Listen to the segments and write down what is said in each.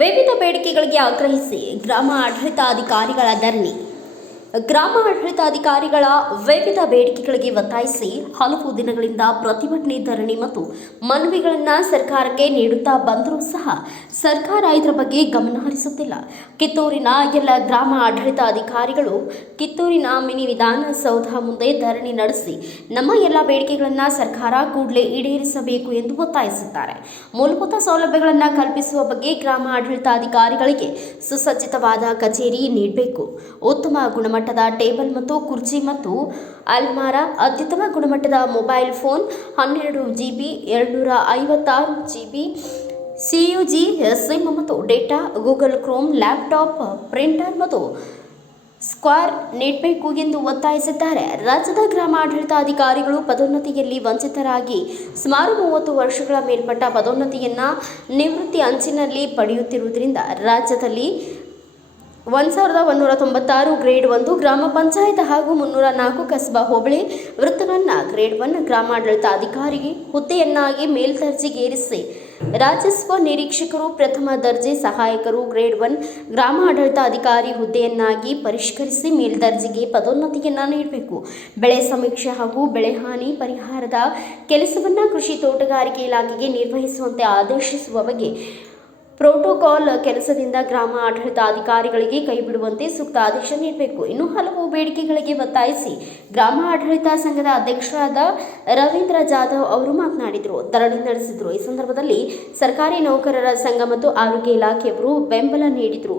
ವಿವಿಧ ಬೇಡಿಕೆಗಳಿಗೆ ಆಗ್ರಹಿಸಿ ಗ್ರಾಮ ಆಡಳಿತಾಧಿಕಾರಿಗಳ ಧರಣಿ. ಗ್ರಾಮ ಆಡಳಿತಾಧಿಕಾರಿಗಳ ವಿವಿಧ ಬೇಡಿಕೆಗಳಿಗೆ ಒತ್ತಾಯಿಸಿ ಹಲವು ದಿನಗಳಿಂದ ಪ್ರತಿಭಟನೆ, ಧರಣಿ ಮತ್ತು ಮನವಿಗಳನ್ನು ಸರ್ಕಾರಕ್ಕೆ ನೀಡುತ್ತಾ ಬಂದರೂ ಸಹ ಸರ್ಕಾರ ಇದರ ಬಗ್ಗೆ ಗಮನ ಹರಿಸುತ್ತಿಲ್ಲ. ಕಿತ್ತೂರಿನ ಎಲ್ಲ ಗ್ರಾಮ ಆಡಳಿತಾಧಿಕಾರಿಗಳು ಕಿತ್ತೂರಿನ ಮಿನಿ ವಿಧಾನಸೌಧ ಮುಂದೆ ಧರಣಿ ನಡೆಸಿ ನಮ್ಮ ಎಲ್ಲ ಬೇಡಿಕೆಗಳನ್ನು ಸರ್ಕಾರ ಕೂಡಲೇ ಈಡೇರಿಸಬೇಕು ಎಂದು ಒತ್ತಾಯಿಸಿದ್ದಾರೆ. ಮೂಲಭೂತ ಸೌಲಭ್ಯಗಳನ್ನು ಕಲ್ಪಿಸುವ ಬಗ್ಗೆ ಗ್ರಾಮ ಆಡಳಿತಾಧಿಕಾರಿಗಳಿಗೆ ಸುಸಜ್ಜಿತವಾದ ಕಚೇರಿ ನೀಡಬೇಕು. ಉತ್ತಮ ಗುಣಮಟ್ಟದ ಟೇಬಲ್ ಮತ್ತು ಕುರ್ಚಿ ಮತ್ತು ಅಲ್ಮಾರ, ಅತ್ಯುತ್ತಮ ಗುಣಮಟ್ಟದ mobile phone, 12 GB 256 GB CUG sim ಮತ್ತು data, Google Chrome, laptop, printer ಮತ್ತು ಸ್ಕ್ವೇರ್ ನೀಡಬೇಕು ಎಂದು ಒತ್ತಾಯಿಸಿದ್ದಾರೆ. ರಾಜ್ಯದ ಗ್ರಾಮ ಆಡಳಿತಾಧಿಕಾರಿಗಳು ಪದೋನ್ನತಿಯಲ್ಲಿ ವಂಚಿತರಾಗಿ ಸುಮಾರು 30 ವರ್ಷಗಳ ಮೇಲ್ಪಟ್ಟ ಪದೋನ್ನತಿಯನ್ನು ನಿವೃತ್ತಿ ಅಂಚಿನಲ್ಲಿ ಪಡೆಯುತ್ತಿರುವುದರಿಂದ ರಾಜ್ಯದಲ್ಲಿ 1196 ಗ್ರೇಡ್ 1 ಗ್ರಾಮ ಪಂಚಾಯತ್ ಹಾಗೂ 304 ಕಸಬಾ ಹೋಬಳಿ ವೃತ್ತಗಳನ್ನು ಗ್ರೇಡ್ 1 ಗ್ರಾಮಾಡಳಿತಾಧಿಕಾರಿ ಹುದ್ದೆಯನ್ನಾಗಿ ಮೇಲ್ದರ್ಜೆಗೇರಿಸಿ ರಾಜಸ್ವ ನಿರೀಕ್ಷಕರು, ಪ್ರಥಮ ದರ್ಜೆ ಸಹಾಯಕರು ಗ್ರೇಡ್ 1 ಗ್ರಾಮಾಡಳಿತಾಧಿಕಾರಿ ಹುದ್ದೆಯನ್ನಾಗಿ ಪರಿಷ್ಕರಿಸಿ ಮೇಲ್ದರ್ಜೆಗೆ ಪದೋನ್ನತಿಯನ್ನು ನೀಡಬೇಕು. ಬೆಳೆ ಸಮೀಕ್ಷೆ ಹಾಗೂ ಬೆಳೆ ಹಾನಿ ಪರಿಹಾರದ ಕೆಲಸವನ್ನು ಕೃಷಿ ತೋಟಗಾರಿಕೆ ಇಲಾಖೆಗೆ ನಿರ್ವಹಿಸುವಂತೆ ಆದೇಶಿಸುವ ಬಗ್ಗೆ ಪ್ರೋಟೋಕಾಲ್ ಕೆಲಸದಿಂದ ಗ್ರಾಮ ಆಡಳಿತಾಧಿಕಾರಿಗಳಿಗೆ ಕೈಬಿಡುವಂತೆ ಸೂಕ್ತ ಆದೇಶ ನೀಡಬೇಕು. ಇನ್ನು ಹಲವು ಬೇಡಿಕೆಗಳಿಗೆ ಒತ್ತಾಯಿಸಿ ಗ್ರಾಮ ಆಡಳಿತ ಸಂಘದ ಅಧ್ಯಕ್ಷರಾದ ರವೀಂದ್ರ ಜಾಧವ್ ಅವರು ಮಾತನಾಡಿದರು, ಧರಣಿ ನಡೆಸಿದರು. ಈ ಸಂದರ್ಭದಲ್ಲಿ ಸರ್ಕಾರಿ ನೌಕರರ ಸಂಘ ಮತ್ತು ಆರೋಗ್ಯ ಇಲಾಖೆಯವರು ಬೆಂಬಲ ನೀಡಿದರು.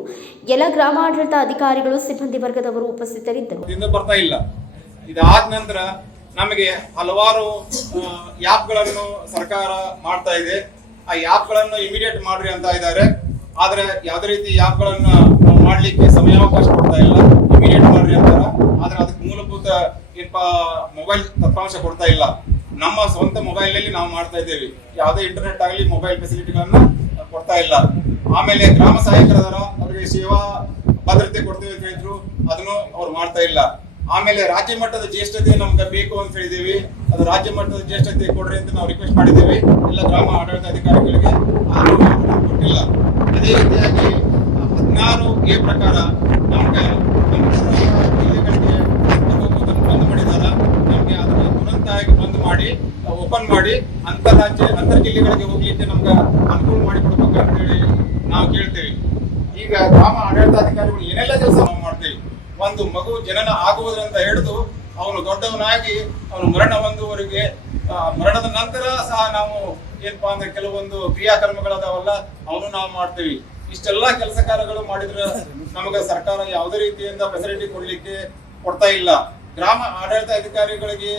ಎಲ್ಲ ಗ್ರಾಮ ಆಡಳಿತ ಅಧಿಕಾರಿಗಳು, ಸಿಬ್ಬಂದಿ ವರ್ಗದವರು ಉಪಸ್ಥಿತರಿದ್ದರು. ಇದಾದ ನಂತರ ನಮಗೆ ಹಲವಾರು ಆ್ಯಪ್ಗಳನ್ನು ಸರ್ಕಾರ ಮಾಡ್ತಾ ಇದೆ. ಆ ಆ್ಯಪ್ಗಳನ್ನು ಇಮಿಡಿಯೇಟ್ ಮಾಡ್ರಿ ಅಂತ ಇದ್ದಾರೆ. ಆದ್ರೆ ಯಾವುದೇ ರೀತಿ ಆ್ಯಪ್ಗಳನ್ನ ಮಾಡ್ಲಿಕ್ಕೆ ಸಮಯಾವಕಾಶ ಕೊಡ್ತಾ ಇಲ್ಲ. ಇಮಿಡಿಯೇಟ್ ಮಾಡ್ರಿ ಅಂತಾರ, ಆದ್ರೆ ಅದಕ್ಕೆ ಮೂಲಭೂತ ಮೊಬೈಲ್ ದತ್ತಾಂಶ ಕೊಡ್ತಾ ಇಲ್ಲ. ನಮ್ಮ ಸ್ವಂತ ಮೊಬೈಲ್ ನಲ್ಲಿ ನಾವು ಮಾಡ್ತಾ ಇದ್ದೇವೆ. ಯಾವುದೇ ಇಂಟರ್ನೆಟ್ ಆಗಲಿ ಮೊಬೈಲ್ ಫೆಸಿಲಿಟಿಗಳನ್ನ ಕೊಡ್ತಾ ಇಲ್ಲ. ಆಮೇಲೆ ಗ್ರಾಮ ಸಹಾಯಕರ ಅವರಿಗೆ ಸೇವಾ ಭದ್ರತೆ ಕೊಡ್ತೇವೆ ಅಂತ ಹೇಳಿದ್ರು, ಅದನ್ನು ಅವ್ರು ಮಾಡ್ತಾ ಇಲ್ಲ. ಆಮೇಲೆ ರಾಜ್ಯ ಮಟ್ಟದ ಜ್ಯೇಷ್ಠತೆ ನಮ್ಗೆ ಬೇಕು ಅಂತ ಹೇಳಿದೇವಿ. ಅದು ರಾಜ್ಯ ಮಟ್ಟದ ಜ್ಯೇಷ್ಠತೆ ಕೊಡ್ರಿ ಅಂತ ನಾವು ರಿಕ್ವೆಸ್ಟ್ ಮಾಡಿದ್ದೇವೆ ಎಲ್ಲ ಗ್ರಾಮ ಆಡಳಿತಾಧಿಕಾರಿಗಳಿಗೆ. ಕೊಟ್ಟಿಲ್ಲ. ಅದೇ ರೀತಿಯಾಗಿ 16A ಪ್ರಕಾರ ನಮ್ಗೆ ಜಿಲ್ಲೆಗಳಿಗೆ ಬಂದ್ ಮಾಡಿದಾರ. ನಮ್ಗೆ ಅದನ್ನ ತುರಂತಾಗಿ ಬಂದ್ ಮಾಡಿ ಓಪನ್ ಮಾಡಿ ಅಂತರ್ ಜಿಲ್ಲೆಗಳಿಗೆ ಹೋಗ್ಲಿಕ್ಕೆ ನಮ್ಗೆ ಅನುಕೂಲ ಮಾಡಿಕೊಡ್ಬೇಕು ಅಂತ ಹೇಳಿ ನಾವು ಕೇಳ್ತೇವೆ. ಈಗ ಗ್ರಾಮ ಆಡಳಿತಾಧಿಕಾರಿಗಳು ಏನೆಲ್ಲ ಕೆಲಸ ನಾವು ಮಾಡ್ತೇವೆ. ಒಂದು ಮಗು ಜನನ ಆಗುವುದರಿಂದ ಹಿಡಿದು ಅವನು ದೊಡ್ಡವನಾಗಿ ಅವನು ಮರಣ ಹೊಂದುವವರೆಗೆ, ಮರಣದ ನಂತರ ಸಹ ನಾವು ಏನಪ್ಪಾ ಅಂದ್ರೆ ಕೆಲವೊಂದು ಕ್ರಿಯಾಕರ್ಮಗಳದಾವಲ್ಲ ಅವನು ನಾವು ಮಾಡ್ತೇವೆ. ಇಷ್ಟೆಲ್ಲಾ ಕೆಲಸ ಕಾರ್ಯಗಳು ಮಾಡಿದ್ರೆ ನಮಗೆ ಸರ್ಕಾರ ಯಾವುದೇ ರೀತಿಯಿಂದ ಫೆಸಿಲಿಟಿ ಕೊಡ್ತಾ ಇಲ್ಲ. ಗ್ರಾಮ ಆಡಳಿತ ಅಧಿಕಾರಿಗಳಿಗೆ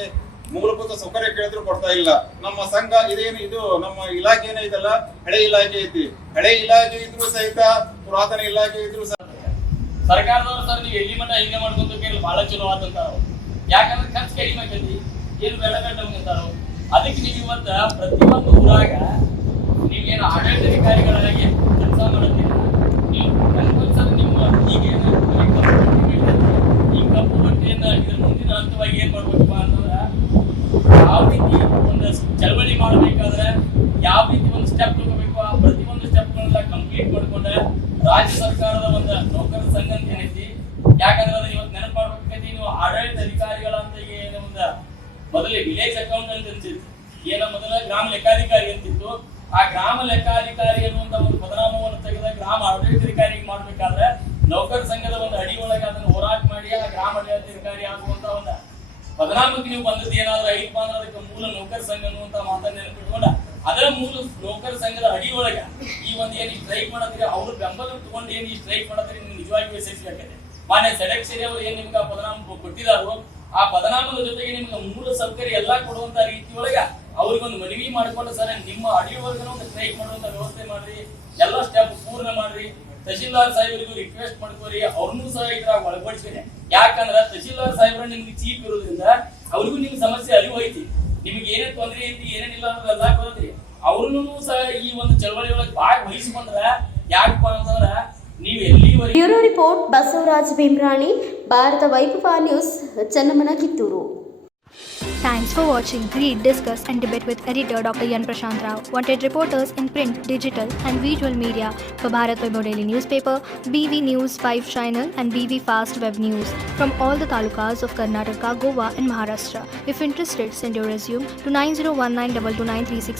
ಮೂಲಭೂತ ಸೌಕರ್ಯ ಕೇಳಿದ್ರು ಕೊಡ್ತಾ ಇಲ್ಲ. ನಮ್ಮ ಸಂಘ ಇದು ನಮ್ಮ ಇಲಾಖೆ ಏನೇ ಇದಲ್ಲ, ಹಳೆ ಇಲಾಖೆ ಐತಿ. ಹಳೆ ಇಲಾಖೆ ಇದ್ರು ಸಹಿತ, ಪುರಾತನ ಇಲಾಖೆ ಇದ್ರು ಸಹ ಸರ್ಕಾರದವರು ಸರ್ ನೀವು ಎಲ್ಲಿ ಮಟ್ಟ ಹಿಂಗೆ ಮಾಡ್ಕೊಂತ ಬಹಳ ಚಲೋ ಆದಂತಾರ. ಯಾಕಂದ್ರೆ ಖರ್ಚು ಕಡಿಮೆ ಆಕೈತಿ, ಏನು ಬೇಡ ಅಂತಾರ. ಅದಕ್ಕೆ ನೀವು ಇವತ್ತ ಪ್ರತಿಯೊಂದು ಊರಾಗ ನೀವೇನು ಆಡಳಿತಾಧಿಕಾರಿಗಳಾಗಿ ಕೆಲಸ ಮಾಡುತ್ತೀರ, ನೀವು ಕನ್ಸರ್ ನಿಮ್ಮ ಈಗೇನು ಈ ಕಪ್ಪು ಬಟ್ಟೆಯನ್ನ ಇದ್ರ ಮುಂದಿನ ಹಂತವಾಗಿ ಏನ್ ಮಾಡ್ಬೇಕಪ್ಪ ಅಂತಂದ್ರೆ, ಯಾವ ರೀತಿ ಒಂದು ಚಳವಳಿ ಮಾಡ್ಬೇಕಾದ್ರೆ ಯಾವ ರೀತಿ ಒಂದು ಸ್ಟೆಪ್ ತಗೋಬೇಕು, ಆ ಪ್ರತಿಯೊಂದು ಸ್ಟೆಪ್ಗಳನ್ನ ಕಂಪ್ಲೀಟ್ ಮಾಡ್ಕೊಂಡ್ರೆ ರಾಜ್ಯ ಸರ್ಕಾರದ ಒಂದು ನೌಕರರ ಸಂಘ ಅಂತ ಏನೈತಿ. ಯಾಕಂದ್ರೆ ಅದು ಇವತ್ತು ನೆನಪು ಮಾಡ್ಬೇಕೈತಿ. ನೀವು ಆಡಳಿತ ಅಧಿಕಾರಿಗಳ ಅಂತ ಏನು ಒಂದು ಮೊದಲೇ ವಿಲೇಜ್ ಅಕೌಂಟೆಂಟ್ ಅಂತಿತ್ತು, ಏನೋ ಮೊದಲ ಗ್ರಾಮ ಲೆಕ್ಕಾಧಿಕಾರಿ ಅಂತಿತ್ತು. ಆ ಗ್ರಾಮ ಲೆಕ್ಕಾಧಿಕಾರಿ ಅನ್ನುವಂತ ಒಂದು ಪದನಾಮವನ್ನು ತೆಗೆದ ಗ್ರಾಮ ಆಡಳಿತಾಧಿಕಾರಿ ಮಾಡ್ಬೇಕಾದ್ರೆ ನೌಕರ ಸಂಘದ ಒಂದು ಅಡಿ ಒಳಗೆ ಅದನ್ನು ಹೋರಾಟ ಮಾಡಿ ಆ ಗ್ರಾಮ ಆಡಳಿತಾಧಿಕಾರಿ ಆಗುವಂತ ಒಂದು ಪದನಾಮಕ್ಕೆ ನೀವು ಬಂದದ್ದು ಏನಾದ್ರೂ ಐದಪ್ಪ ಅಂದ್ರೆ ಅದಕ್ಕೆ ಮೂಲ ನೌಕರ ಸಂಘ ಅನ್ನುವಂತ ಮಾತನ್ನ ನೆನಪಿಟ್ಕೊಂಡ ಅದರ ಮೂಲ ನೌಕರ ಸಂಘದ ಅಡಿ ಒಳಗೆ ಈ ಒಂದು ಏನ್ ಸ್ಟ್ರೈಕ್ ಮಾಡತ್ತೀರಿ, ಅವ್ರ ಬೆಂಬಲ ತಗೊಂಡು ಏನ್ ಈ ಸ್ಟ್ರೈಕ್ ಮಾಡತ್ತೀರಿ ನಿಮ್ಗೆ ನಿಜವಾಗಿ ಯಶಸ್ವಿಯಾಗಿದೆ. ಮಾನ್ಯ ಸೆಡೆಕ್ಸರಿ ಅವರು ಏನ್ ನಿಮ್ಗೆ ಆ ಪದನಾಮ ಕೊಟ್ಟಿದಾರೋ ಆ ಪದನಾಮದ ಜೊತೆಗೆ ನಿಮ್ಗೆ ಮೂಲ ಸೌಕರ್ಯ ಎಲ್ಲಾ ಕೊಡುವಂತ ರೀತಿ ಒಳಗ ಅವ್ರಿಗೊಂದು ಮನವಿ ಮಾಡಿಕೊಂಡು ಸರ್ ನಿಮ್ಮ ಅಡಿ ಒಳಗನ ಒಂದು ಸ್ಟ್ರೈಕ್ ಮಾಡುವಂತ ವ್ಯವಸ್ಥೆ ಮಾಡ್ರಿ, ಎಲ್ಲ ಸ್ಟೆಪ್ ಪೂರ್ಣ ಮಾಡ್ರಿ. ತಹಶೀಲ್ದಾರ್ ಸಾಹೇಬರಿಗೂ ರಿಕ್ವೆಸ್ಟ್ ಮಾಡ್ಕೋರಿ, ಅವ್ರನ್ನೂ ಸಹ ಇದ್ರಾಗ ಒಳಪಡಿಸಿದೆ. ಯಾಕಂದ್ರೆ ತಹಶೀಲ್ದಾರ್ ಸಾಹೇಬ್ರ ನಿಮ್ಗೆ ಚೀಫ್ ಇರೋದ್ರಿಂದ ಅವ್ರಿಗೂ ನಿಮ್ಗೆ ಸಮಸ್ಯೆ ಅರಿವು ಐತಿ. ನಿಮ್ಗೆ ಏನೇ ತೊಂದರೆ ಐತಿ ಏನೇನಿಲ್ಲ ಅನ್ನೋದೆಲ್ಲ ಬರೋದ್ರಿ. ಅವ್ರನ್ನೂ ಸಹ ಈ ಒಂದು ಚಳವಳಿ ಒಳಗೆ ಭಾಗವಹಿಸ್ಕೊಂಡ್ರ ಯಾಕಪ್ಪ ಅಂತಂದ್ರ ನೀವು ಎಲ್ಲಿವರೆಗೆ. Bureau report Basavaraj Bhimrani, Bharat Vaibhav news, ಚನ್ನಮ್ಮನ Kittur. Thanks for watching. Read, discuss, and debate with editor Dr. Yan Prashant Rao. Wanted reporters in print, digital, and visual media for Bharat Vaibhav Daily Newspaper, BV News 5 Channel, and BV Fast Web News from all the talukas of Karnataka, Goa, and Maharashtra. If interested, send your resume to 9019229369